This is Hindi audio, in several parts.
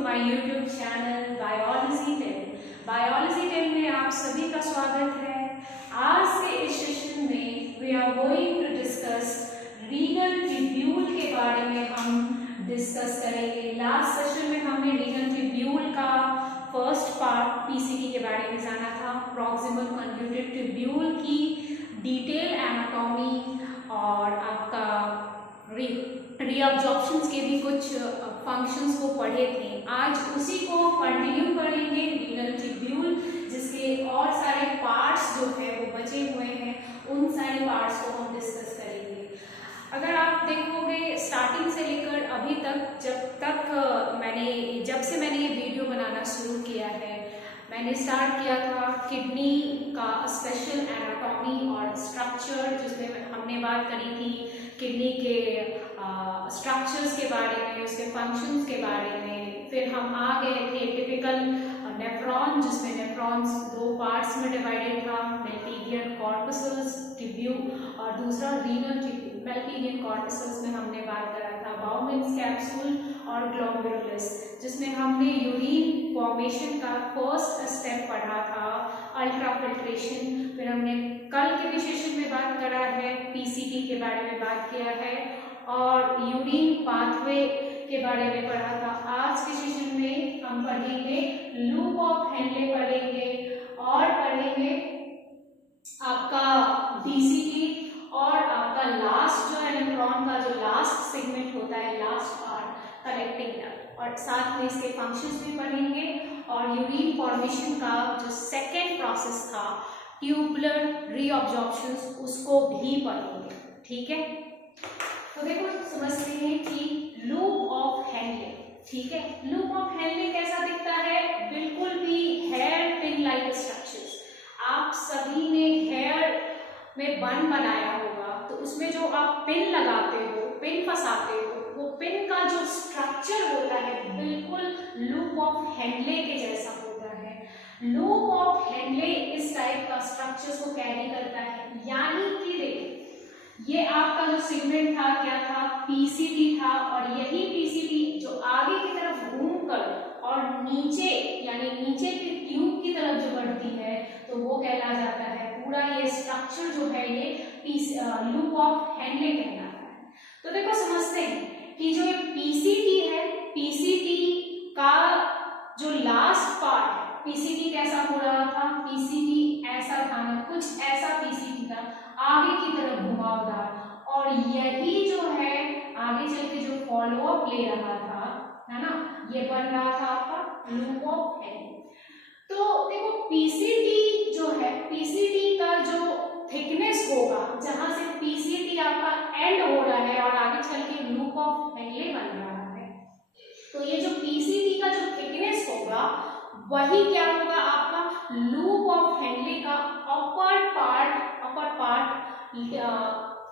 To my YouTube channel biology 10। Biology 10 में आप सभी का स्वागत है। आज से इस सेशन में we are going to discuss renal tubule के बारे में हम डिस्कस करेंगे। लास्ट सेशन में हमने रीनल ट्यूब्यूल का फर्स्ट पार्ट पीसीटी के बारे में जाना था, प्रॉक्सिमल कन्वोल्यूटेड ट्यूब्यूल की डिटेल एनाटॉमी और आपका रीअब्जॉर्प्शंस के भी कुछ फंक्शंस को पढ़े थे। आज उसी को कंटिन्यू करेंगे, रीनल ट्यूब्यूल जिसके और सारे पार्ट्स जो है वो बचे हुए हैं, उन सारे पार्ट्स को हम डिस्कस करेंगे। अगर आप देखोगे स्टार्टिंग से लेकर अभी तक, जब से मैंने ये वीडियो बनाना शुरू किया है, मैंने स्टार्ट किया था किडनी का स्पेशल एनाटॉमी और स्ट्रक्चर, जिसमें हमने बात करी थी किडनी के स्ट्रक्चर्स के बारे में, उसके फंक्शंस के बारे में। फिर हम आ गए थे टिपिकल नेफ्रॉन, जिसमें नेफ्रॉन्स दो पार्ट्स में डिवाइडेड था, मेल्पिगियन कॉर्पसल्स ट्यूब्यूल और दूसरा रीनल ट्यूब्यूल। मेल्पिगियन कॉर्पसल्स में हमने बात करा था बाउमेन्स कैप्सूल और ग्लोमेरुलस, जिसमें हमने यूरिन फॉर्मेशन का फर्स्ट स्टेप पढ़ा था, अल्ट्राफिल्ट्रेशन। फिर हमने कल के भी सेशन में बात करा है, पीसीटी के बारे में बात किया है और यूरिन पाथवे के बारे में पढ़ा था। आज के सेशन में हम पढ़ेंगे लूप ऑफ हेनले पढ़ेंगे और पढ़ेंगे आपका डीसीटी और आपका लास्ट जो है नेफ्रॉन का जो लास्ट सेगमेंट होता है, लास्ट पार्ट कलेक्टिंग, और साथ में इसके फंक्शंस भी पढ़ेंगे और यूरिन फॉर्मेशन का जो सेकेंड प्रोसेस था ट्यूबुलर रीअब्जॉर्प्शंस, उसको भी पढ़ेंगे। ठीक है, तो देखो समझते हैं कि लूप ऑफ हेनले। ठीक है, लूप ऑफ हेनले कैसा दिखता है? बिल्कुल भी हेयर पिन लाइक स्ट्रक्चर्स। आप सभी ने हेयर में बन बनाया होगा, तो उसमें जो आप पिन लगाते हो, पिन फंसाते हो, वो पिन का जो स्ट्रक्चर होता है बिल्कुल लूप ऑफ हेनले के जैसा होता है। लूप ऑफ हेनले इस टाइप का स्ट्रक्चर्स को कैरी करता है, यानी कि देखिए ये आपका जो सेगमेंट था क्या था? पीसीटी था, और यही पीसीटी जो आगे की तरफ घूमकर और नीचे यानी नीचे की ट्यूब की तरफ जो बढ़ती है, तो वो कहला जाता है, पूरा ये स्ट्रक्चर जो है ये लूप ऑफ हेनले कहलाता है। तो देखो समझते हैं कि जो ये पीसीटी है, पीसीटी का जो लास्ट पार्ट है, पीसीटी कैसा हो रहा था? पीसीटी ऐसा था ना, कुछ ऐसा पीसीटी था, आगे की तरफ घुमावदार, और यही जो है आगे चल के जो फॉलो अप ले रहा था, है ना, ये बन रहा था आपका लूप ऑफ हेनले। तो देखो पीसीटी जो है, पीसीटी का जो थिकनेस होगा, जहां से पीसीटी आपका एंड हो रहा है और आगे चल के लूप ऑफ हेनले बन रहा है, तो ये जो पीसीटी का जो थिकनेस होगा वही क्या होगा? आपका लूप ऑफ हेनले का अपर पार्ट।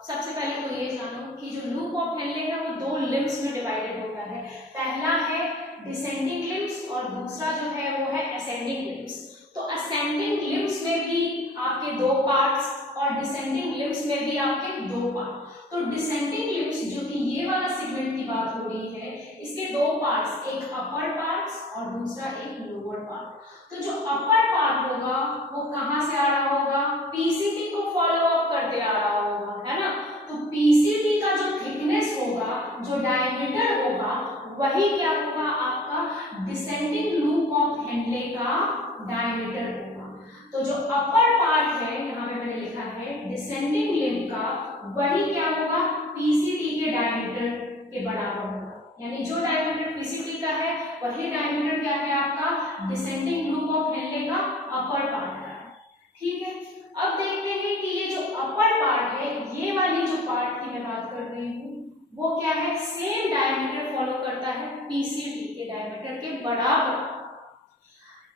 सबसे पहले तो ये जानो कि जो लूप ऑफ हेनले है वो दो लिम्स में डिवाइडेड होता है। पहला है डिसेंडिंग लिम्स और दूसरा जो है वो है असेंडिंग लिम्स। तो असेंडिंग लिम्स में भी आपके दो पार्ट्स और डिसेंडिंग लिम्स में भी आपके दो पार्ट। तो डिसेंडिंग लिम्स जो कि ये वाला सेगमेंट की बात हो रही है, इसके दो पार्ट्स, एक अपर पार्ट्स और दूसरा एक लोअर पार्ट। तो जो अपर पार्ट होगा वो कहां से आ रहा होगा? पीसीटी को फॉलो अप करते आ रहा होगा, है ना। तो पीसीटी का जो थिकनेस होगा, जो डायमीटर होगा, वही क्या होगा? आपका डिसेंडिंग लूप ऑफ हेनले का डायमीटर होगा। तो जो अपर पार्ट है, यहाँ पे मैंने लिखा है डिसेंडिंग लिम्ब का, वही क्या होगा? पीसीटी के डायमीटर के बराबर होगा। यानी जो डायमीटर पीसीटी का है वही डायमीटर क्या है आपका? डिसेंडिंग लूप ऑफ हेनले का अपर पार्ट का है। ठीक है, अब देखते हैं कि ये जो अपर पार्ट है, ये वाली जो पार्ट की मैं बात कर रही हूँ, वो क्या है? सेम डायमीटर फॉलो करता है पीसीटी के डायमीटर के बराबर।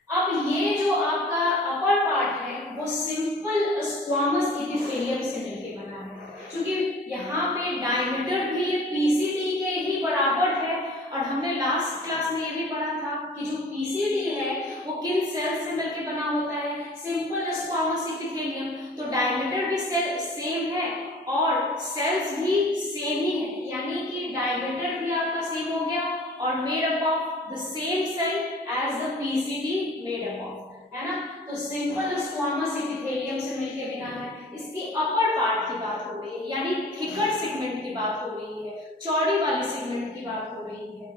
अब ये जो आपका अपर पार्ट है वो सिंपल स्क्वामस एपिथेलियम से मिलकर बना है। क्योंकि यहाँ पे डायमीटर भी पीसीटी के ही बराबर है, और हमने लास्ट क्लास में ये भी पढ़ा था कि जो पीसीटी है वो किन सेल से मिलकर बना होता है? Simple squamous epithelium. तो डायमीटर भी सेम है और सेल्स भी सेम ही है, यानी कि डायमीटर भी आपका सेम हो गया और made up of the same as the PCT made up of, है ना। तो सिंपल स्क्वामस एपिथेलियम से मिलके बना है। इसकी अपर पार्ट की बात हो रही है, यानी थिकर सेगमेंट की बात हो रही है, चौड़ी वाली सेगमेंट की बात हो रही है।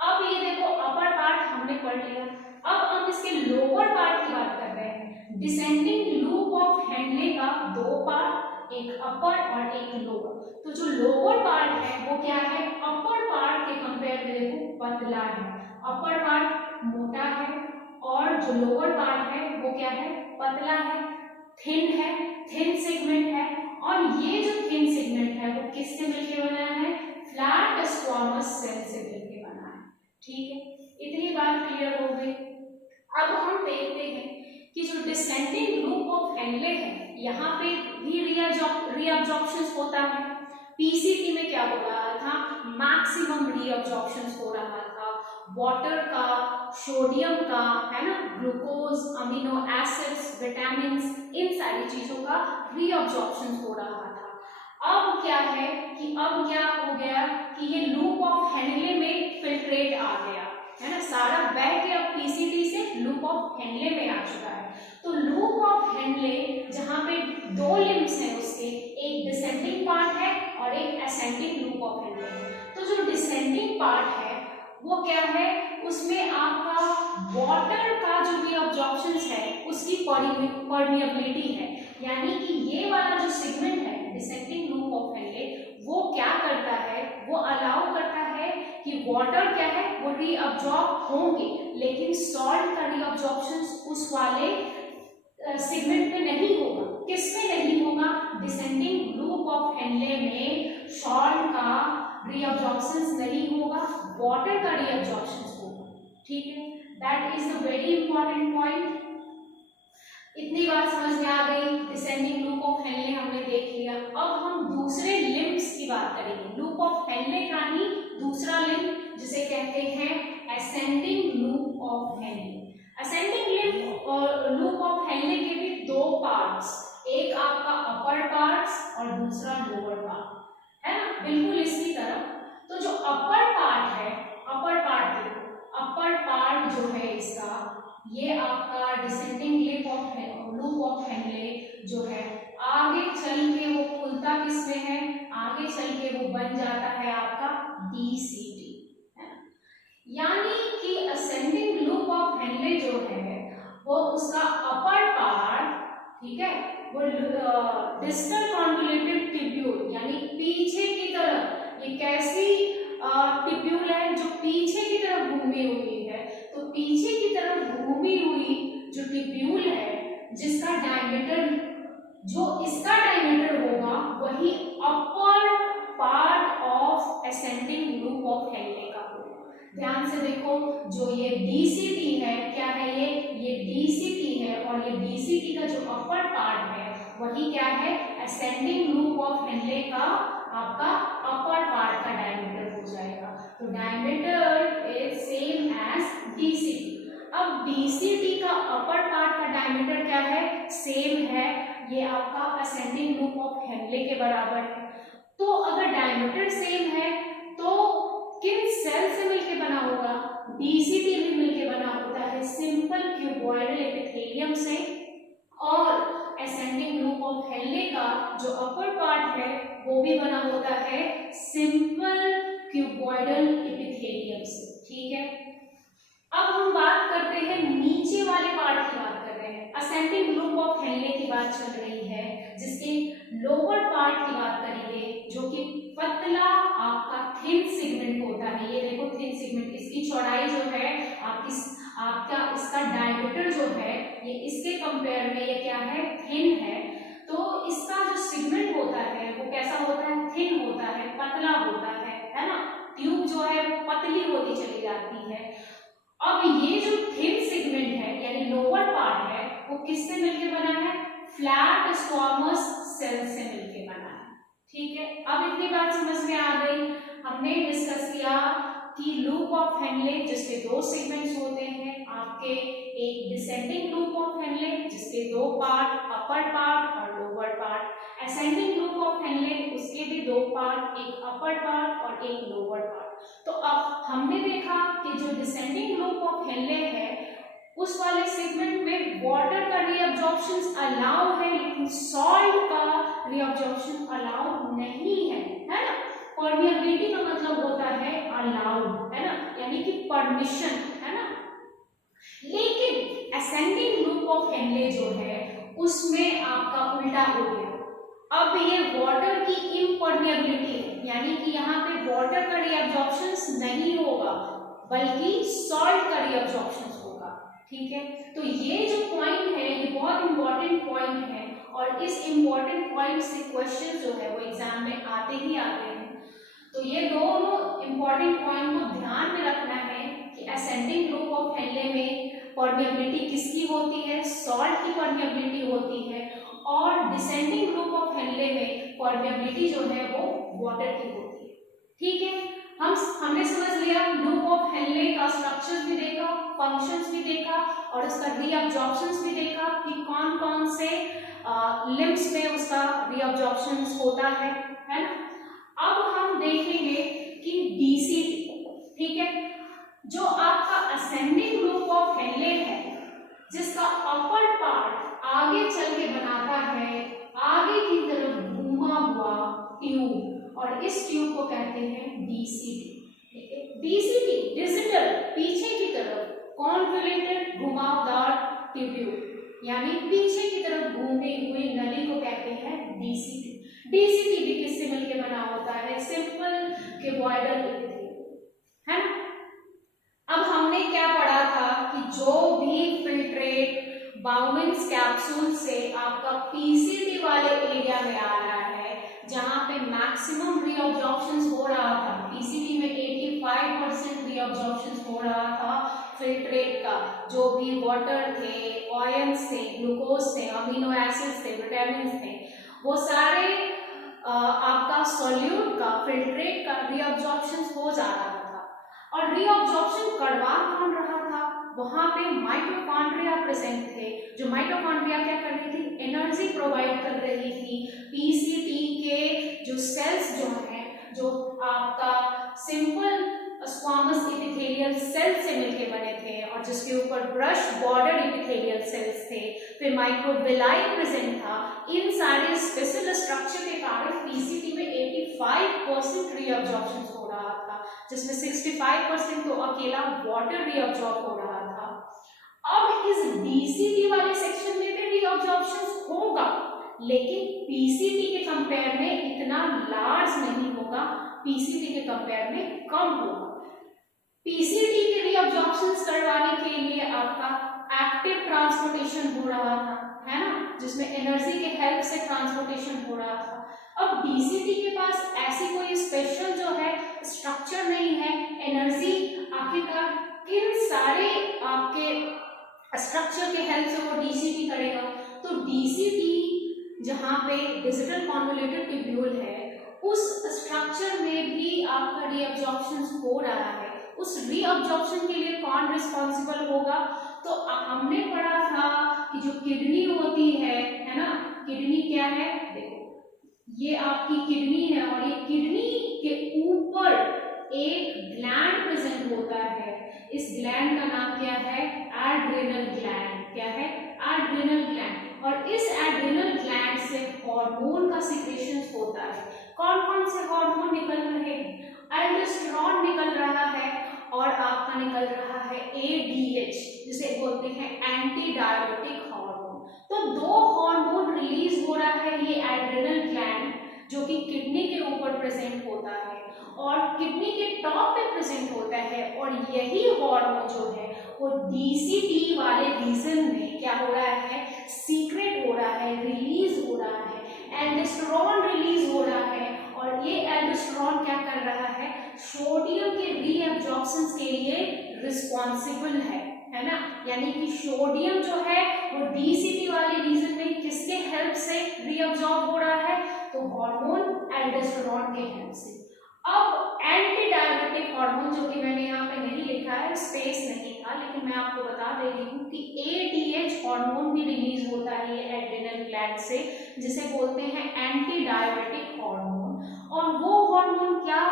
अब ये देखो अपर पार्ट हमने पढ़ लिया, अब हम इसके लोअर पार्ट की बात कर रहे हैं। डिसेंडिंग लूप ऑफ हैंडले का दो पार्ट, एक अपर और एक लोअर। तो जो लोअर पार्ट है वो क्या है, अपर पार्ट के कंपेयर में देखो पतला है, अपर पार्ट मोटा है और जो लोअर पार्ट है वो क्या है, पतला है, थिन सेगमेंट है। और ये जो थिन सेगमेंट है वो किससे मिलके बना है, फ्लैट स्क्वामस सेल से मिलके बना है। ठीक है, इतनी बात क्लियर हो गई। अब हम देखते हैं कि जो डिसेंडिंग लूप ऑफ हैंडले है यहाँ पे भी रीअब्जॉर्प्शन होता है। पीसीटी में क्या हो रहा था, मैक्सिमम रीअब्जॉर्प्शन हो रहा था, वाटर का, सोडियम का, है ना, ग्लूकोज, अमीनो एसिड्स, विटामिन, इन सारी चीजों का रीअब्जॉर्प्शन हो रहा था। अब क्या है कि अब क्या हो गया कि ये लूप ऑफ हैंडले में फिल्ट्रेट आ गया, है ना, सारा बह के अब पीसीटी से लूप ऑफ हैंडले में आ चुका है। तो लूप ऑफ हैंडले जहां पे दो लिम्स हैं उसके, एक डिसेंडिंग पार्ट है और एक असेंडिंग लूप ऑफ हैंडले है। तो जो डिसेंडिंग पार्ट है वो क्या है, उसमें आपका वाटर का जो भी ऑब्जॉर्प्शन है उसकी परमिएबिलिटी है, यानी कि ये वाला जो सेगमेंट है डिसेंडिंग लूप ऑफ हैंडले वो क्या करता है, वो अलाउ करता है कि वाटर क्या है वो रीअब्जॉर्ब होंगे, लेकिन सॉल्ट का रीअब्जॉर्प्शन उस वाले सेगमेंट में नहीं होगा। किस में नहीं होगा, डिसेंडिंग लूप ऑफ हैंडले में सॉल्ट का रीअब्जॉर्प्शन नहीं होगा, वाटर का रीअब्जॉर्प्शन होगा। ठीक है, that is the very important point. इतनी बात समझ में आ गई, डिसेंडिंग लूप ऑफ हैंडले हमने देख लिया। अब हम दूसरे लिम्स की बात करेंगे। लूप ऑफ हैंडले का ही दूसरा लिम्ब जिसे कहते हैं ascending loop of Henle. Ascending limb और लूप ऑफ हैंडले के भी दो पार्ट्स, एक आपका अपर पार्ट्स और दूसरा लोअर पार्ट, है ना, बिल्कुल इसकी तरह। तो जो अपर पार्ट है, अपर पार्ट देखो, अपर पार्ट जो है इसका, ये आपका डिसेंडिंग लूप ऑफ हैंडले जो है आगे चल के वो खुलता किसमें है, आगे चल के वो बन जाता है आपका डीसीटी, है ना। यानी कि असेंडिंग लूप ऑफ हैंडले जो है वो उसका अपर पार्ट, ठीक है, वो डिस्टल कॉन्वोल्यूटेड टिब्यूल यानी पीछे की तरफ, ये कैसी टिब्यूल है जो पीछे की तरफ घूमी हुई है। तो पीछे की तरफ घूमी हुई जो टिब्यूल है जिसका डायमीटर, जो इसका डायमीटर होगा वही upper part of ascending loop of Henle का होगा। ध्यान से देखो, जो ये डीसीटी है, क्या है ये डीसीटी है, और ये डीसीटी का जो अपर पार्ट है वही क्या है, असेंडिंग लूप ऑफ हैंडले का आपका अपर पार्ट का डायमीटर हो जाएगा। तो diameter is same as DCT. अब डीसीटी का अपर पार्ट का डायमीटर क्या है, सेम है, ये आपका असेंडिंग लूप ऑफ हैंडले के बराबर है। तो अगर डायमीटर सेम है तो किन सेल से मिलके बना होगा, डीसीटी भी मिलके बना होता है सिंपल क्यूबॉइडल एपिथेलियम से, और असेंडिंग लूप ऑफ हैंडले का जो अपर पार्ट है वो भी बना होता है सिंपल क्यूबॉइडल एपिथेलियम से। ठीक है, अब हम बात करते हैं नीचे वाले पार्ट की बात कर रहे हैं। असेंडिंग लूप ऑफ हैंडले की बात चल रही है, जिसके लोअर पार्ट की बात करेंगे जो कि पतला आपका थिन सेगमेंट होता है। ये देखो थिन सेगमेंट, इसकी चौड़ाई जो है आपका इसका डायमीटर जो है ये इसके कंपेयर में ये क्या है, थिन है। तो इसका जो सेगमेंट होता है वो कैसा होता है, थिन होता है, पतला होता है ना। ट्यूब जो है वो पतली होती चली जाती है। अब ये जो थिन सेगमेंट है यानी लोअर पार्ट है वो किससे मिलकर बना है, फ्लैट स्क्वामस सेल से मिलकर बना है। ठीक है, अब इतनी बात समझ में आ गई। हमने डिस्कस किया कि लूप ऑफ हैंडले जिसके दो सेगमेंट्स होते हैं आपके, एक डिसेंडिंग लूप ऑफ हैंडले जिसके दो पार्ट, अपर पार्ट और lower part. Ascending loop of Henle उसके भी दो पार्ट, एक अपर पार्ट और एक लोअर पार्ट। तो अब हमने देखा कि जो डिसेंडिंग लूप ऑफ हेनले है उस वाले सेगमेंट में वाटर का रीअब्जॉर्प्शन अलाउ है, लेकिन सॉल्ट का रीअब्जॉर्प्शन अलाउ नहीं है ना। परमिएबिलिटी का मतलब होता है अलाउड, है ना, यानी कि परमिशन, है ना। लेकिन असेंडिंग लूप ऑफ हेनले जो है उसमें आपका उल्टा हो गया। अब ये वाटर की इम्परमिएबिलिटी है, यानी कि यहाँ पे वाटर का रीअब्जॉर्प्शन नहीं होगा बल्कि सॉल्ट का रीअब्जॉर्प्शन होगा, ठीक है। तो ये जो पॉइंट है ये बहुत इंपॉर्टेंट पॉइंट है और इस इंपॉर्टेंट पॉइंट से क्वेश्चन जो है वो एग्जाम में आते ही आते हैं। तो ये दोनों इंपॉर्टेंट पॉइंट को ध्यान में रखना है कि असेंडिंग लूप ऑफ हेनले में परमिएबिलिटी किसकी होती है, सॉल्ट की परमिएबिलिटी होती है, और डिसेंडिंग लूप ऑफ हेनले में परमिएबिलिटी जो है वो वाटर की होती है, ठीक है। हमने समझ लिया लूप ऑफ हेनले का स्ट्रक्चर भी देखा, फंक्शंस भी देखा और उसका रीअब्जॉर्प्शंस भी देखा कि कौन कौन से लिम्स में उसका रीअब्जॉर्प्शंस होता है ना। अब हम देखेंगे कि डीसीटी, ठीक है, जो आपका असेंडिंग लूप ऑफ हेनले है जिसका अपर पार्ट आगे चल के बनाता है आगे की तरफ घूमा हुआ ट्यूब, और इस ट्यूब को कहते हैं डीसीटी, ठीक है। डीसीटी डिजिटल पीछे की तरफ कॉन्वोल्यूटेड घुमावदार ट्यूब्यूल, यानी पीछे की तरफ घूमी हुई नली को कहते हैं डीसीटी। डीसीटी भी किससे मिलकर बना होता है, सिंपल क्यूबॉइडल है ना। अब हमने क्या पढ़ा था कि जो भी फिल्ट्रेट बाउमेंस कैप्सूल से आपका पीसीटी वाले एरिया में आ रहा है जहां पे मैक्सिमम रीअब्जॉर्प्शन हो रहा था, पीसीटी में 85% रीअब्जॉर्प्शन हो रहा था फिल्ट्रेट का, जो भी वाटर थे, ऑयल्स थे, ग्लूकोज थे, अमीनो एसिड्स थे, विटामिन थे, वो सारे आपका सॉल्यूट का फिल्ट्रेट का रीअब्जॉर्प्शन हो जा रहा था। और रीअब्जॉर्प्शन करवा कौन रहा था, वहां पे माइटोकॉन्ड्रिया प्रेजेंट थे। जो माइटोकॉन्ड्रिया क्या कर रही थी, एनर्जी प्रोवाइड कर रही थी। पीसीटी के जो सेल्स जो हैं, जो आपका सिंपल स्क्वामस एपिथेलियल सेल से मिलके बने थे और जिसके ऊपर ब्रश बॉर्डर एपिथेलियल सेल्स थे, फिर माइक्रोविलाई प्रेजेंट था। इन सारे स्पेशल स्ट्रक्चर के कारण पीसीटी में 85% रीअब्जॉर्प्शन हो रहा था, जिसमें 65% तो अकेला वाटर रीअब्जॉर्ब हो रहा था। अब इस डीसीटी वाले सेक्शन में भी रीअब्जॉर्प्शन होगा, लेकिन पीसीटी के कंपेयर में इतना लार्ज नहीं होगा, पीसीटी के कंपेयर में कम होगा। पीसीटी के रीअब्जॉर्प्शंस करवाने के लिए आपका एक्टिव ट्रांसपोर्टेशन हो रहा था, है ना, जिसमें एनर्जी के हेल्प से ट्रांसपोर्टेशन हो रहा था। अब डीसीटी के पास ऐसी कोई स्पेशल जो है स्ट्रक्चर नहीं है, एनर्जी आखिरकार किन सारे आपके स्ट्रक्चर के हेल्प से वो डीसीटी करेगा। तो डीसीटी जहां पे डिजिटल कॉन्वोल्यूटेड ट्यूब्यूल है उस स्ट्रक्चर में भी आपका रीअब्जॉर्प्शन हो रहा है। उस रीअब्जॉर्प्शन के लिए कौन रिस्पॉन्सिबल होगा, तो हमने पढ़ा था कि जो किडनी होती है ना, किडनी क्या है, देखो ये आपकी किडनी है और ये किडनी के ऊपर एक ग्लैंड प्रेजेंट होता है। इस ग्लैंड का नाम क्या है, एड्रेनल ग्लैंड। क्या है, एड्रेनल ग्लैंड। और इस एड्रेनल ग्लैंड से हार्मोन का सिक्रेशन होता है। कौन कौन से हार्मोन निकल रहे हैं, एल्डोस्टेरोन निकल रहा है और आपका निकल रहा है एडीएच, जिसे बोलते हैं एंटी डायबिटिक हार्मोन। तो दो हार्मोन रिलीज हो रहा है, ये एड्रेनल ग्लैंड जो कि किडनी के ऊपर प्रेजेंट होता है और किडनी के टॉप पे प्रेजेंट होता है, और यही हार्मोन जो है वो डीसीटी वाले रीजन में क्या हो रहा है, सीक्रेट हो रहा है, रिलीज हो रहा है, एल्डोस्टेरोन रिलीज हो रहा है। और ये एल्डोस्टेरोन क्या कर रहा है, सोडियम के रीअब्जॉर्प्शन के लिए रिस्पॉन्सिबल है ना। यानी कि सोडियम जो है वो डीसीटी वाले रीजन में किसके हेल्प से रीअब्जॉर्ब हो रहा है, तो हार्मोन एल्डोस्टेरोन के हेल्प से। अब एंटी डायबिटिक हार्मोन, जो कि मैंने यहाँ पे नहीं लिखा है, स्पेस नहीं था, लेकिन मैं आपको बता दे रही हूँ कि एडीएच हार्मोन भी रिलीज होता है ये एड्रेनल ग्लैंड से, जिसे बोलते हैं एंटी डायबिटिक हार्मोन। और वो हार्मोन क्या,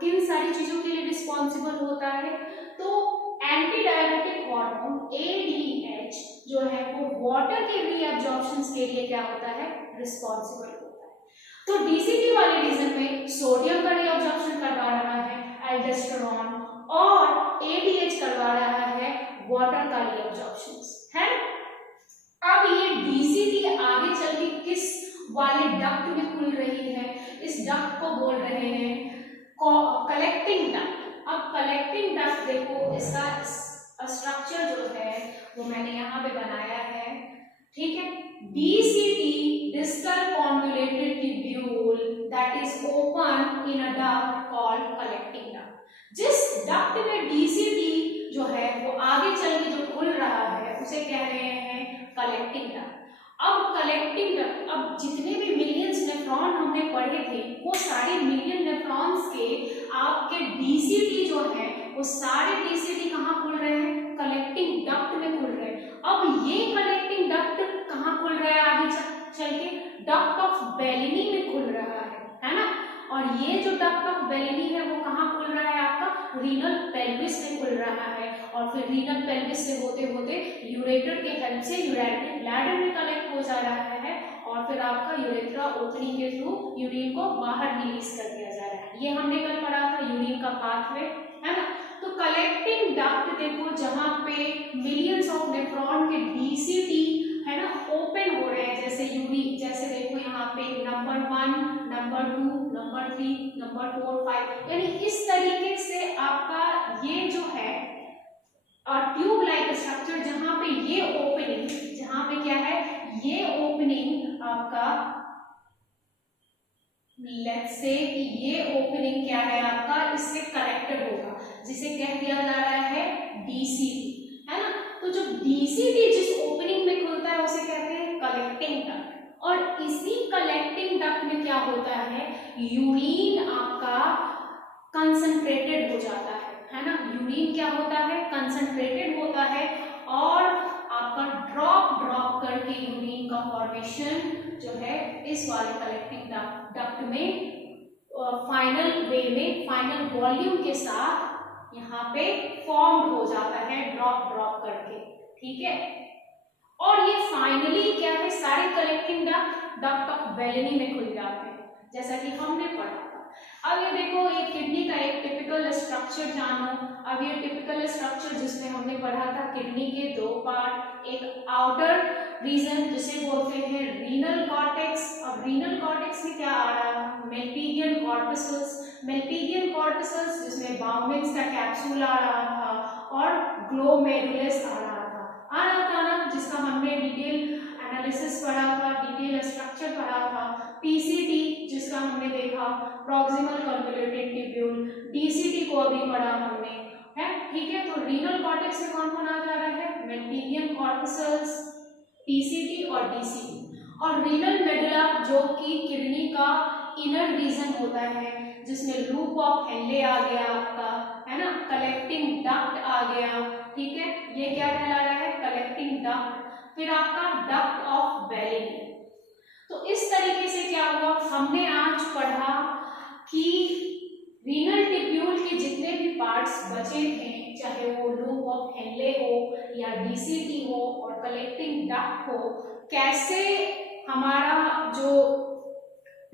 किन सारी चीजों के लिए रिस्पॉन्सिबल होता है, तो हार्मोन ADH जो है वो वाटर के रीअब्जॉर्प्शन के लिए क्या होता है, रिस्पॉन्सिबल होता है। तो DCT वाले रीजन में सोडियम का रीअब्जॉर्प्शन करवा रहा है एल्डोस्टेरोन, और ADH करवा रहा है वाटर का रीअब्जॉर्प्शन है। अब ये DCT आगे चल के किस वाले डक्ट में खुल रही है, इस डक्ट को बोल रहे हैं कलेक्टिंग डक्ट। अब कलेक्टिंग डक्ट देखो, इसका स्ट्रक्चर जो है वो मैंने यहाँ पे बनाया है, ठीक है। DCT distal convoluted tubule that is open in a duct called collecting duct। जिस डक्ट में DCT जो है वो आगे चल के जो खुल रहा है उसे कह रहे हैं कलेक्टिंग डक्ट। अब कलेक्टिंग डक्ट, अब जितने भी मिलियंस नेफ्रॉन हमने पढ़े थे वो सारे मिलियन नेफ्रॉन्स के आपके DCT जो है वो सारे DCT कहाँ खुल रहे हैं, कलेक्टिंग डक्ट में खुल रहे हैं। अब ये कलेक्टिंग डक्ट कहाँ खुल रहा है, आगे चल के डक्ट ऑफ बेलिनी में खुल रहा है ना। और ये जो डक्ट ऑफ बेलिनी है वो कहाँ खुल रहा है, आपका रीनल पेल्विस में खुल रहा है, और फिर रीनल पेल्विस से होते होते यूरेटर के हेल्प से यूरेट्रिक ब्लैडर में कलेक्ट हो जा रहा है, और फिर आपका यूरेथ्रा ओपनिंग के थ्रू यूरिन को बाहर रिलीज कर दिया जा रहा है। ये हमने कल पढ़ा था यूरिन का पाथवे, है ना। तो कलेक्टिंग डक्ट देखो जहाँ पे मिलियंस ऑफ नेफ्रॉन के DCT है ना ओपन हो रहे हैं, जैसे यूरिन, जैसे देखो यहाँ पे नंबर 1, नंबर 2, नंबर 3, नंबर 4, 5, यानी इस तरीके से आपका ये जो है ट्यूब लाइक स्ट्रक्चर, जहाँ पे ये ओपनिंग, जहाँ पे क्या है ये ओपनिंग आपका, लेट्स से ये ओपनिंग क्या है आपका, इससे कनेक्टेड होगा, जिसे कह दिया जा रहा है DCT, है ना। तो जो DCT जिस ओपनिंग में खुलता है उसे कहते हैं कलेक्टिंग डक्ट, और इसी कलेक्टिंग डक्ट में क्या होता है, यूरिन आपका कंसंट्रेटेड हो जाता है ना। यूरिन क्या होता है, कंसंट्रेटेड होता है, और आपका ड्रॉप करके यूरिन का फॉर्मेशन जो है इस वाले कलेक्टिंग डक्ट में फाइनल वे में, फाइनल वॉल्यूम के साथ यहाँ पे फॉर्म्ड हो जाता है ड्रॉप करके, ठीक है। और ये फाइनली क्या है, सारे कलेक्टिंग डक्ट ऑफ बेलिनी में खुल जाते हैं, जैसा कि हमने पढ़ा था। अब ये देखो, ये किडनी का एक टिपिकल स्ट्रक्चर जानो। अब ये टिपिकल स्ट्रक्चर जिसमें हमने पढ़ा था किडनी के दो पार्ट, एक आउटर रीजन जिसे बोलते हैं रीनल कॉर्टेक्स। अब रीनल कॉर्टेक्स में क्या आ रहा है, मेल्पिगियन कॉर्टिसल्स जिसमें बाउमेंस का कैप्सूल आ रहा था, और ग्लोमेरुलस आ रहा था ना, जिसका हमने डिटेल एनालिसिस पढ़ा था, डिटेल स्ट्रक्चर पढ़ा था। PCT जिसका हमने देखा, प्रॉक्सिमल कन्वोल्यूटेड ट्यूब्यूल। DCT को अभी पढ़ा हमने, है, ठीक है। तो रीनल कॉर्टेक्स में कौन कौन आ जा रहा है, मेल्पिगियन कॉर्टिसल्स, PCT और DCT। और रीनल मेडुला जो कि किडनी का इनर रीजन होता है, जिसमें लूप ऑफ हेनले आ गया आपका, है ना, कलेक्टिंग डक्ट आ गया, ठीक है। ये क्या कहला रहा है, कलेक्टिंग डक्ट। फिर आपका डक्ट ऑफ बेलिनी। तो इस तरीके से क्या हुआ, हमने आज पढ़ा कि रीनल ट्यूब्यूल के जितने भी पार्ट्स बचे थे, चाहे वो लूप ऑफ हेनले हो या DCT हो और कलेक्टिंग डक्ट हो, कैसे हमारा जो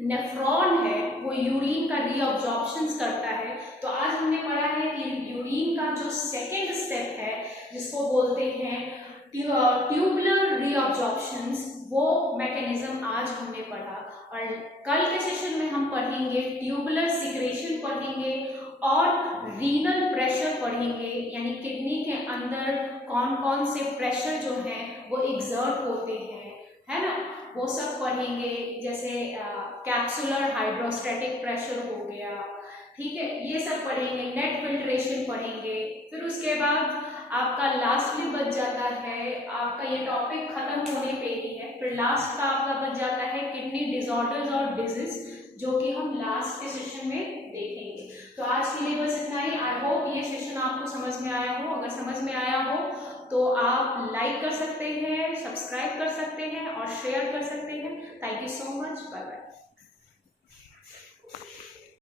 नेफ्रॉन है वो यूरिन का रीअब्जॉर्प्शन करता है। तो आज हमने पढ़ा है कि यूरिन का जो सेकेंड स्टेप है जिसको बोलते हैं ट्यूबुलर रीअब्जॉर्प्शंस, वो मैकेनिज्म आज हमने पढ़ा। और कल के सेशन में हम पढ़ेंगे ट्यूबुलर सिक्रेशन पढ़ेंगे और रीनल प्रेशर पढ़ेंगे, यानी किडनी के अंदर कौन कौन से प्रेशर जो हैं वो एग्जर्ट होते हैं, है ना, वो सब पढ़ेंगे। जैसे कैप्सुलर हाइड्रोस्टैटिक प्रेशर हो गया, ठीक है, ये सब पढ़ेंगे। नेट फिल्ट्रेशन पढ़ेंगे। फिर उसके बाद आपका लास्टली बच जाता है, आपका ये टॉपिक खत्म होने पे ही है, फिर लास्ट का आपका बच जाता है किडनी डिसऑर्डर्स और डिजीज, जो कि हम लास्ट के सेशन में देखेंगे। तो आज के लिए बस इतना ही। आई होप ये सेशन आपको समझ में आया हो। अगर समझ में आया हो तो आप लाइक कर सकते हैं, सब्सक्राइब कर सकते हैं और शेयर कर सकते हैं। Thank you so much, bye bye.